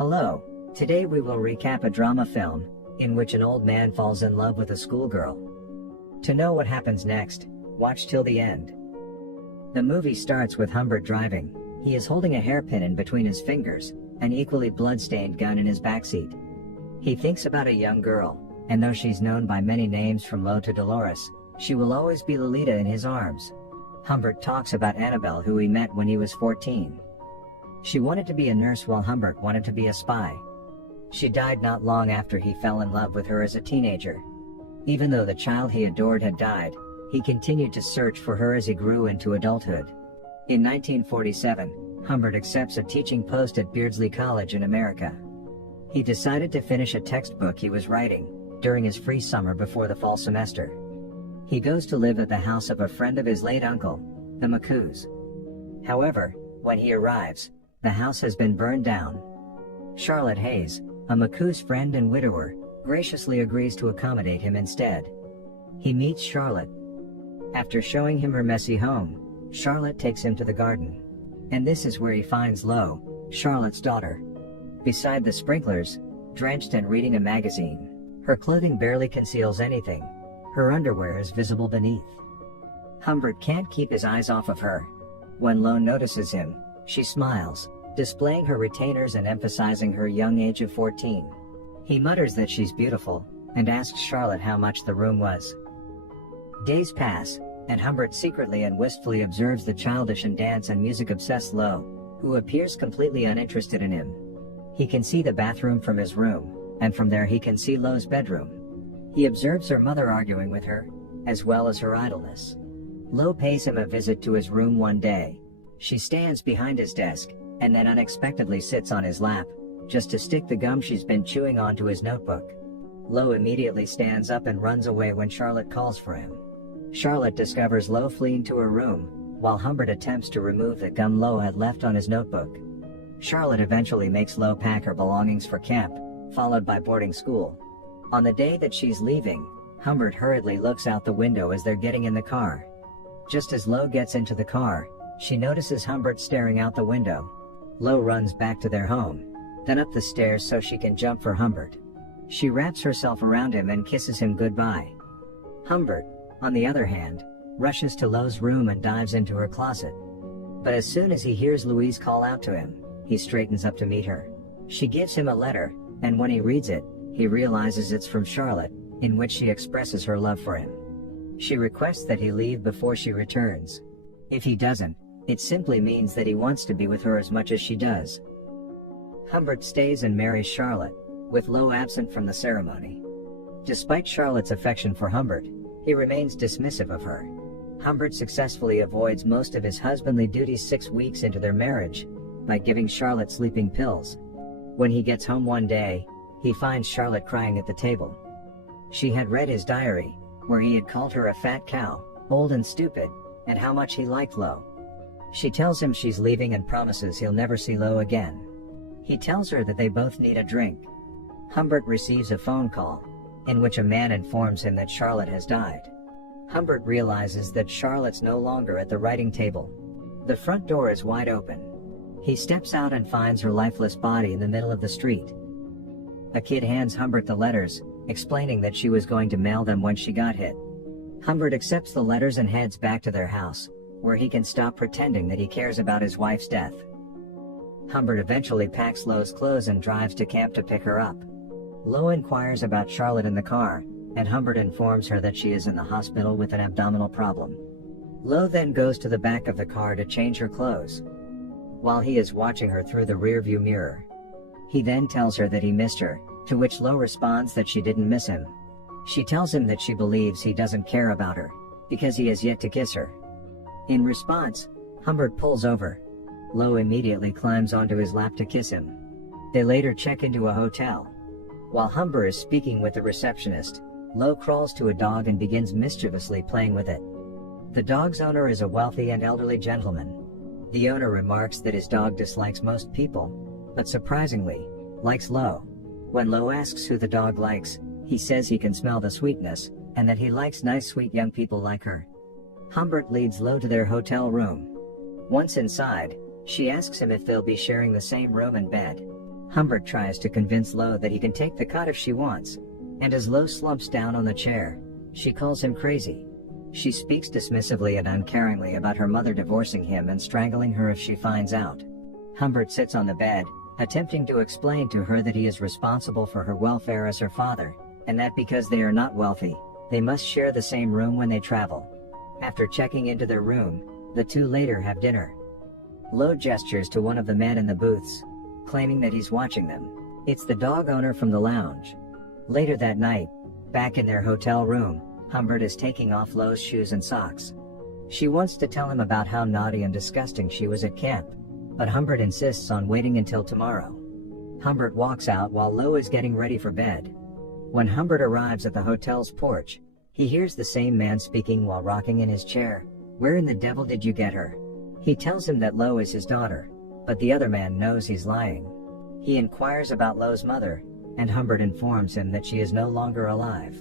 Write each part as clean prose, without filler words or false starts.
Hello, today we will recap a drama film, in which an old man falls in love with a schoolgirl. To know what happens next, watch till the end. The movie starts with Humbert driving. He is holding a hairpin in between his fingers, an equally blood-stained gun in his backseat. He thinks about a young girl, and though she's known by many names from Lo to Dolores, she will always be Lolita in his arms. Humbert talks about Annabelle, who he met when he was 14. She wanted to be a nurse while Humbert wanted to be a spy. She died not long after he fell in love with her as a teenager. Even though the child he adored had died, he continued to search for her as he grew into adulthood. In 1947, Humbert accepts a teaching post at Beardsley College in America. He decided to finish a textbook he was writing during his free summer before the fall semester. He goes to live at the house of a friend of his late uncle, the McCoos. However, when he arrives, the house has been burned down. Charlotte Hayes, a McCoos friend and widower, graciously agrees to accommodate him instead. He meets Charlotte. After showing him her messy home, Charlotte takes him to the garden. And this is where he finds Lo, Charlotte's daughter. Beside the sprinklers, drenched and reading a magazine. Her clothing barely conceals anything. Her underwear is visible beneath. Humbert can't keep his eyes off of her. When Lo notices him, she smiles, displaying her retainers and emphasizing her young age of 14. He mutters that she's beautiful, and asks Charlotte how much the room was. Days pass, and Humbert secretly and wistfully observes the childish and dance and music-obsessed Lo, who appears completely uninterested in him. He can see the bathroom from his room, and from there he can see Lo's bedroom. He observes her mother arguing with her, as well as her idleness. Lo pays him a visit to his room one day. She stands behind his desk, and then unexpectedly sits on his lap, just to stick the gum she's been chewing onto his notebook. Lo immediately stands up and runs away when Charlotte calls for him. Charlotte discovers Lo fleeing to her room, while Humbert attempts to remove the gum Lo had left on his notebook. Charlotte eventually makes Lo pack her belongings for camp, followed by boarding school. On the day that she's leaving, Humbert hurriedly looks out the window as they're getting in the car. Just as Lo gets into the car, she notices Humbert staring out the window. Lo runs back to their home, then up the stairs so she can jump for Humbert. She wraps herself around him and kisses him goodbye. Humbert, on the other hand, rushes to Lo's room and dives into her closet. But as soon as he hears Louise call out to him, he straightens up to meet her. She gives him a letter, and when he reads it, he realizes it's from Charlotte, in which she expresses her love for him. She requests that he leave before she returns. If he doesn't, it simply means that he wants to be with her as much as she does. Humbert stays and marries Charlotte, with Lo absent from the ceremony. Despite Charlotte's affection for Humbert, he remains dismissive of her. Humbert successfully avoids most of his husbandly duties 6 weeks into their marriage, by giving Charlotte sleeping pills. When he gets home one day, he finds Charlotte crying at the table. She had read his diary, where he had called her a fat cow, old and stupid, and how much he liked Lo. She tells him she's leaving and promises he'll never see Lo again. He tells her that they both need a drink. Humbert receives a phone call, in which a man informs him that Charlotte has died. Humbert realizes that Charlotte's no longer at the writing table. The front door is wide open. He steps out and finds her lifeless body in the middle of the street. A kid hands Humbert the letters, explaining that she was going to mail them when she got hit. Humbert accepts the letters and heads back to their house, where he can stop pretending that he cares about his wife's death. Humbert eventually packs Lo's clothes and drives to camp to pick her up. Lo inquires about Charlotte in the car, and Humbert informs her that she is in the hospital with an abdominal problem. Lo then goes to the back of the car to change her clothes, while he is watching her through the rearview mirror. He then tells her that he missed her, to which Lo responds that she didn't miss him. She tells him that she believes he doesn't care about her, because he has yet to kiss her. In response, Humbert pulls over. Lo immediately climbs onto his lap to kiss him. They later check into a hotel. While Humbert is speaking with the receptionist, Lo crawls to a dog and begins mischievously playing with it. The dog's owner is a wealthy and elderly gentleman. The owner remarks that his dog dislikes most people, but surprisingly, likes Lo. When Lo asks who the dog likes, he says he can smell the sweetness, and that he likes nice sweet young people like her. Humbert leads Lo to their hotel room. Once inside, she asks him if they'll be sharing the same room and bed. Humbert tries to convince Lo that he can take the cot if she wants, and as Lo slumps down on the chair, she calls him crazy. She speaks dismissively and uncaringly about her mother divorcing him and strangling her if she finds out. Humbert sits on the bed, attempting to explain to her that he is responsible for her welfare as her father, and that because they are not wealthy, they must share the same room when they travel. After checking into their room, the two later have dinner. Lo gestures to one of the men in the booths, claiming that he's watching them. It's the dog owner from the lounge. Later that night, back in their hotel room, Humbert is taking off Lo's shoes and socks. She wants to tell him about how naughty and disgusting she was at camp, but Humbert insists on waiting until tomorrow. Humbert walks out while Lo is getting ready for bed. When Humbert arrives at the hotel's porch, he hears the same man speaking while rocking in his chair. "Where in the devil did you get her?" He tells him that Lo is his daughter, but the other man knows he's lying. He inquires about Lo's mother, and Humbert informs him that she is no longer alive.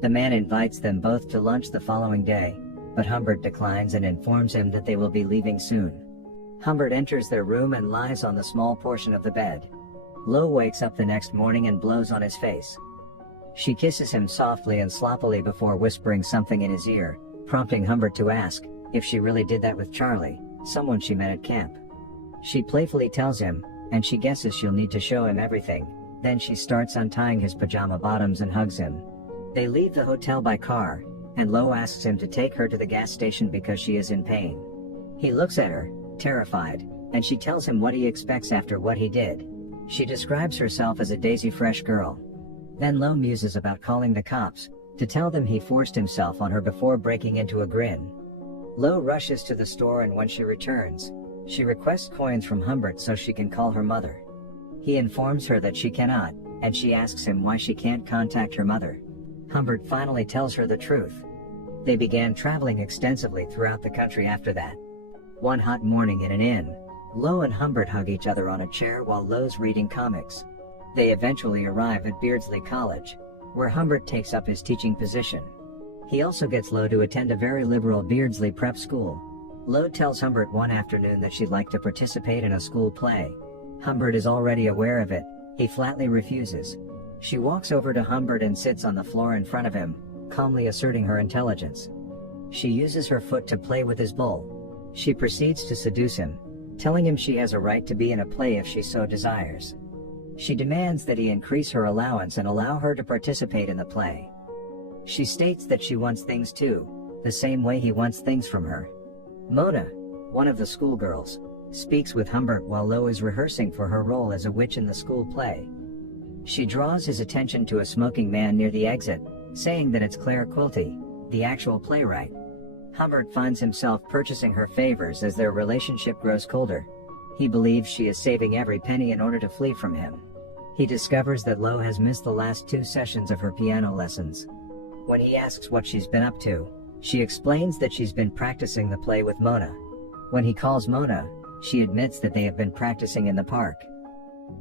The man invites them both to lunch the following day, but Humbert declines and informs him that they will be leaving soon. Humbert enters their room and lies on the small portion of the bed. Lo wakes up the next morning and blows on his face. She kisses him softly and sloppily before whispering something in his ear, prompting Humbert to ask if she really did that with Charlie, someone she met at camp. She playfully tells him, and she guesses she'll need to show him everything. Then she starts untying his pajama bottoms and hugs him. They leave the hotel by car, and Lo asks him to take her to the gas station because she is in pain. He looks at her, terrified, and she tells him what he expects after what he did. She describes herself as a daisy fresh girl. Then Lo muses about calling the cops, to tell them he forced himself on her before breaking into a grin. Lo rushes to the store, and when she returns, she requests coins from Humbert so she can call her mother. He informs her that she cannot, and she asks him why she can't contact her mother. Humbert finally tells her the truth. They began traveling extensively throughout the country after that. One hot morning in an inn, Lo and Humbert hug each other on a chair while Lo's reading comics. They eventually arrive at Beardsley College, where Humbert takes up his teaching position. He also gets Lo to attend a very liberal Beardsley prep school. Lo tells Humbert one afternoon that she'd like to participate in a school play. Humbert is already aware of it. He flatly refuses. She walks over to Humbert and sits on the floor in front of him, calmly asserting her intelligence. She uses her foot to play with his bull. She proceeds to seduce him, telling him she has a right to be in a play if she so desires. She demands that he increase her allowance and allow her to participate in the play. She states that she wants things too, the same way he wants things from her. Mona, one of the schoolgirls, speaks with Humbert while Lo is rehearsing for her role as a witch in the school play. She draws his attention to a smoking man near the exit, saying that it's Claire Quilty, the actual playwright. Humbert finds himself purchasing her favors as their relationship grows colder. He believes she is saving every penny in order to flee from him. He discovers that Lo has missed the last 2 sessions of her piano lessons. When he asks what she's been up to, she explains that she's been practicing the play with Mona. When he calls Mona, she admits that they have been practicing in the park.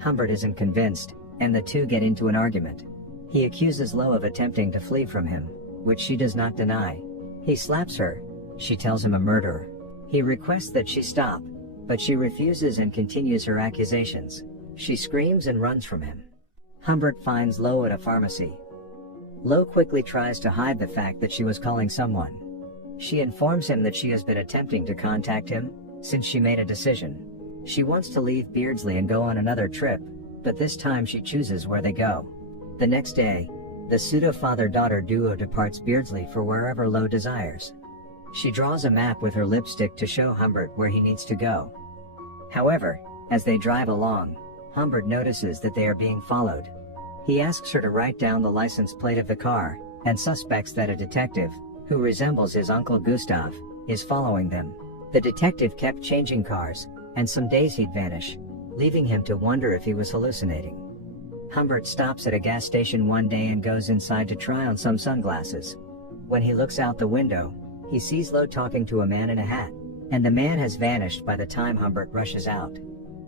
Humbert isn't convinced, and the two get into an argument. He accuses Lo of attempting to flee from him, which she does not deny. He slaps her. She tells him a murderer. He requests that she stop, but she refuses and continues her accusations. She screams and runs from him. Humbert finds Lo at a pharmacy. Lo quickly tries to hide the fact that she was calling someone. She informs him that she has been attempting to contact him since she made a decision. She wants to leave Beardsley and go on another trip, but this time she chooses where they go. The next day, the pseudo-father-daughter duo departs Beardsley for wherever Lo desires. She draws a map with her lipstick to show Humbert where he needs to go. However, as they drive along, Humbert notices that they are being followed. He asks her to write down the license plate of the car, and suspects that a detective, who resembles his uncle Gustav, is following them. The detective kept changing cars, and some days he'd vanish, leaving him to wonder if he was hallucinating. Humbert stops at a gas station one day and goes inside to try on some sunglasses. When he looks out the window, he sees Lo talking to a man in a hat, and the man has vanished by the time Humbert rushes out.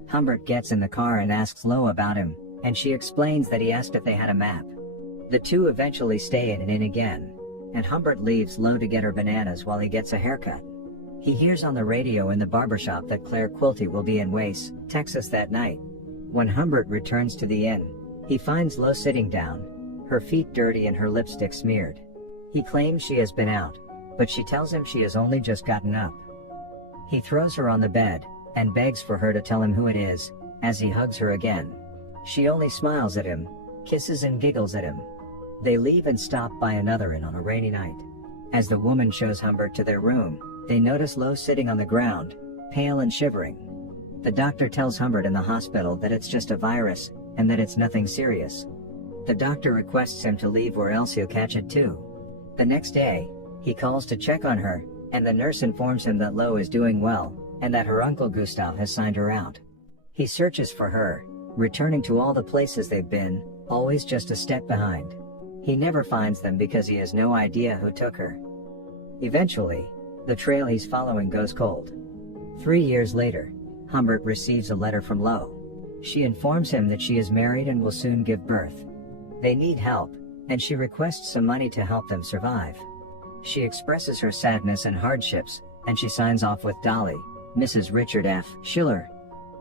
Humbert gets in the car and asks Lo about him, and she explains that he asked if they had a map. The two eventually stay in an inn again, and Humbert leaves Lo to get her bananas while he gets a haircut. He hears on the radio in the barbershop that Claire Quilty will be in Wace, Texas that night. When Humbert returns to the inn, he finds Lo sitting down, her feet dirty and her lipstick smeared. He claims she has been out, but she tells him she has only just gotten up. He throws her on the bed, and begs for her to tell him who it is, as he hugs her again. She only smiles at him, kisses and giggles at him. They leave and stop by another inn on a rainy night. As the woman shows Humbert to their room, they notice Lo sitting on the ground, pale and shivering. The doctor tells Humbert in the hospital that it's just a virus, and that it's nothing serious. The doctor requests him to leave or else he'll catch it too. The next day, he calls to check on her, and the nurse informs him that Lo is doing well, and that her uncle Gustav has signed her out. He searches for her, returning to all the places they've been, always just a step behind. He never finds them because he has no idea who took her. Eventually, the trail he's following goes cold. 3 years later, Humbert receives a letter from Lo. She informs him that she is married and will soon give birth. They need help, and she requests some money to help them survive. She expresses her sadness and hardships, and she signs off with Dolly, Mrs. Richard F. Schiller.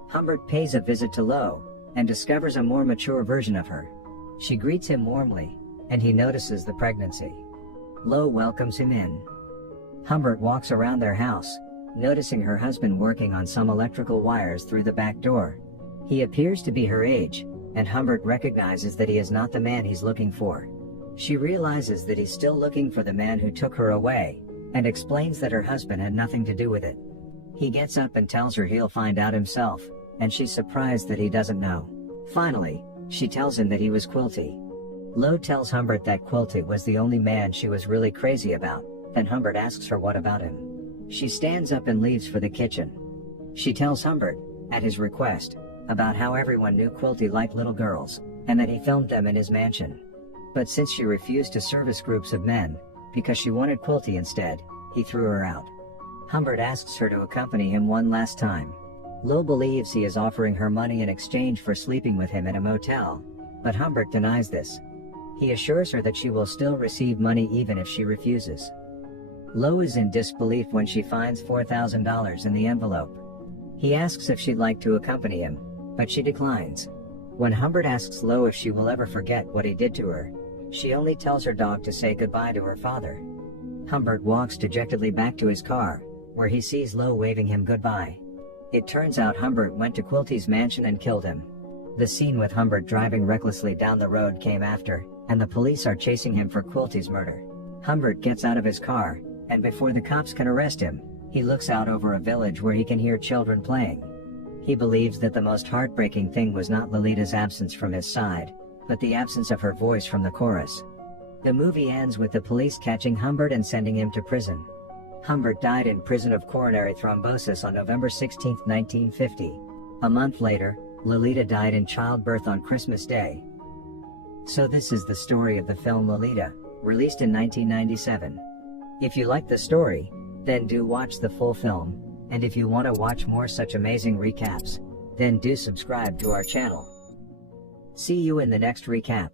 Humbert pays a visit to Lo, and discovers a more mature version of her. She greets him warmly, and he notices the pregnancy. Lo welcomes him in. Humbert walks around their house, noticing her husband working on some electrical wires through the back door. He appears to be her age, and Humbert recognizes that he is not the man he's looking for. She realizes that he's still looking for the man who took her away, and explains that her husband had nothing to do with it. He gets up and tells her he'll find out himself, and she's surprised that he doesn't know. Finally, she tells him that he was Quilty. Lo tells Humbert that Quilty was the only man she was really crazy about, then Humbert asks her what about him. She stands up and leaves for the kitchen. She tells Humbert, at his request, about how everyone knew Quilty liked little girls, and that he filmed them in his mansion. But since she refused to service groups of men, because she wanted Quilty instead, he threw her out. Humbert asks her to accompany him one last time. Lo believes he is offering her money in exchange for sleeping with him at a motel, but Humbert denies this. He assures her that she will still receive money even if she refuses. Lo is in disbelief when she finds $4,000 in the envelope. He asks if she'd like to accompany him, but she declines. When Humbert asks Lo if she will ever forget what he did to her, she only tells her dog to say goodbye to her father. Humbert walks dejectedly back to his car, where he sees Lo waving him goodbye. It turns out Humbert went to Quilty's mansion and killed him. The scene with Humbert driving recklessly down the road came after, and the police are chasing him for Quilty's murder. Humbert gets out of his car, and before the cops can arrest him, he looks out over a village where he can hear children playing. He believes that the most heartbreaking thing was not Lolita's absence from his side, but the absence of her voice from the chorus. The movie ends with the police catching Humbert and sending him to prison. Humbert died in prison of coronary thrombosis on November 16, 1950. A month later, Lolita died in childbirth on Christmas Day. So this is the story of the film Lolita, released in 1997. If you like the story, then do watch the full film, and if you want to watch more such amazing recaps, then do subscribe to our channel. See you in the next recap.